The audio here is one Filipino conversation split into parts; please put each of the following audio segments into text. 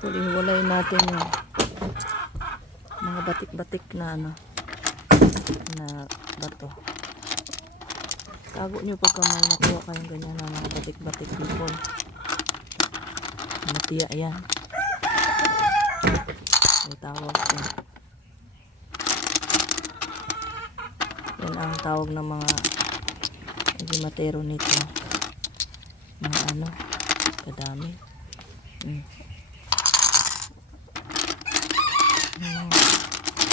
people, iwalay natin yung mga batik-batik na ano, na bato. Tago nyo pagka may nakuha kayong ganyan na mga batik-batik people. Matiya yan. May tawag yan. Yan ang tawag ng mga matero nito. Mga ano, kadami.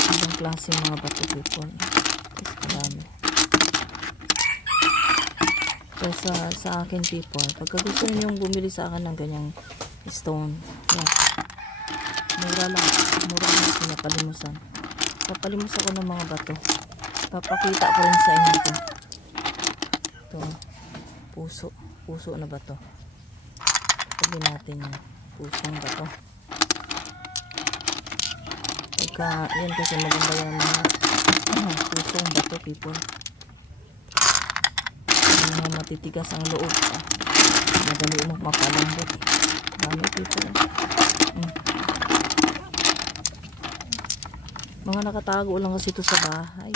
Ibang klase mga bato people. Kadami. So sa akin people, pagka gusto niyo bumili sa akin ng ganyang stone, yan. Mura lang pinapalimusan. Papalimusan ko ng mga bato. Papakita ko rin sa inyo ito. Ito, puso na bato. Pagin natin yan, pusong bato. Pagka yan kasi maganda yan mga pusong bato people. Mga matitigas ang loob, madali mo mapalambot. Dami people. Mga nakatago lang kasi ito sa bahay.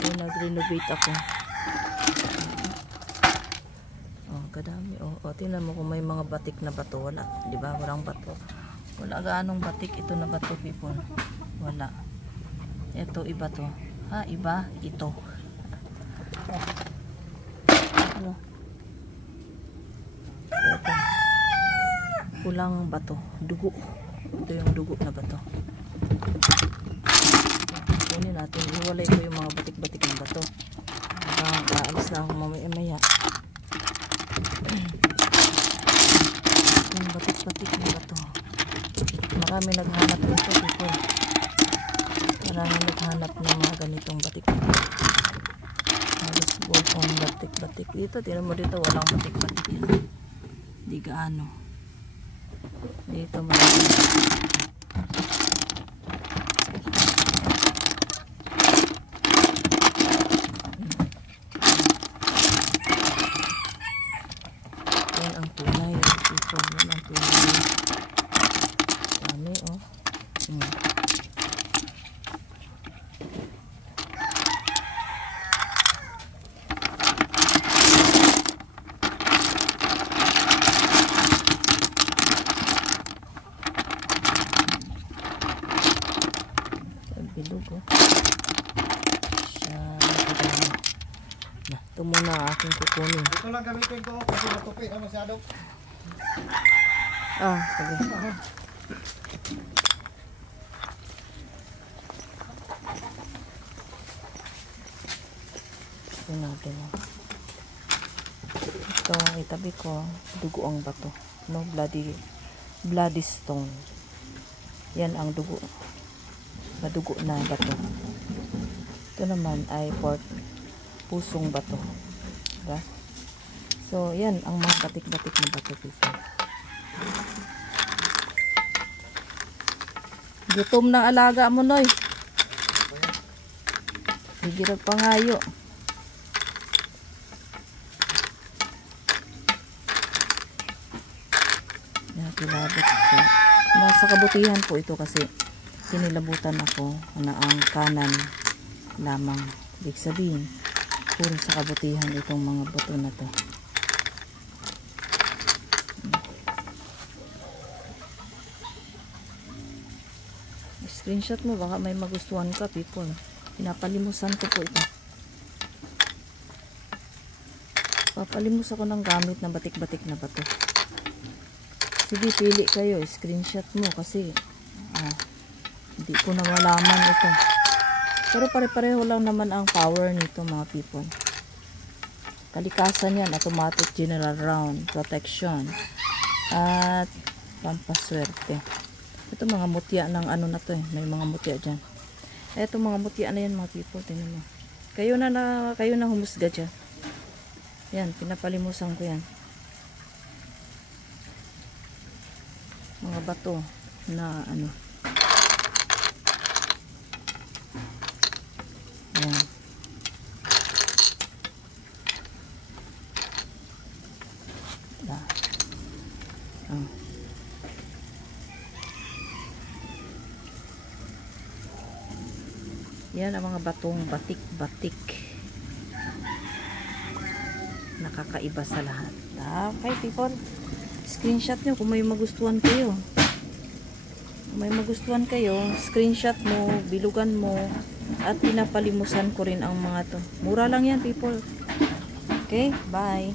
Kaya nag-renovate ako. Kadami. Tingnan mo kung may mga batik na bato. Wala, di ba? Walang bato. Wala gaanong batik ito na bato people. Wala. Ito iba to. Iba ito. Ito. Kulang bato. Dugo. Ito yung dugo na bato. Kunin natin. Iwalay ko yung mga batik-batik ng bato. Aalis na ako mamaya. Yung batik-batik ng bato. Marami naghanap nito people. Marami naghanap ng mga ganitong batik-batik. Halos buong batik-batik. Dito, tinan mo dito, walang batik-batik yan. Di gaano. Dito marami. Yan ang tunay. Yan ang tunay. Dami bilog siya. Ito muna ang aking kukunin. Ito lang gamitin ko kasi matupi na masyado. Sige. Ito natin. Ito, itabi ko. Dugo ang bato. No, bloody stone. Yan ang dugo. Madugo na bato. Ito naman ay pusong bato. Diba? So, yan ang mga batik-batik na bato people. Gutom na alaga mo, Noy. Higirag pangayo. Kilabot siya. Sa kabutihan po ito kasi sinilabutan ako na ang kanan lamang. Ibig sabihin, puro sa kabutihan itong mga buto na to. Screenshot mo, baka may magustuhan ka people. Pinapalimusan ko po ito. Papalimus ako ng gamit ng batik-batik na bato. Sige, pili kayo. Screenshot mo kasi hindi ko na malaman ito. Pero pare-pareho lang naman ang power nito mga people. Kalikasan yan, automatic general round, protection, at pampaswerte. Ito mga mutya ng ano na to may mga mutya dyan. Ito mga mutya na yan mga people, tingnan mo. Kayo na humusga dyan. Yan, pinapalimusan ko yan. Mga bato na ano. Ayan. Yan ang mga batong batik-batik. Nakakaiba sa lahat. Okay, people. Screenshot nyo kung may magustuhan kayo. Kung may magustuhan kayo, screenshot mo, bilugan mo, at pinapalimusan ko rin ang mga to. Mura lang yan, people. Okay, bye.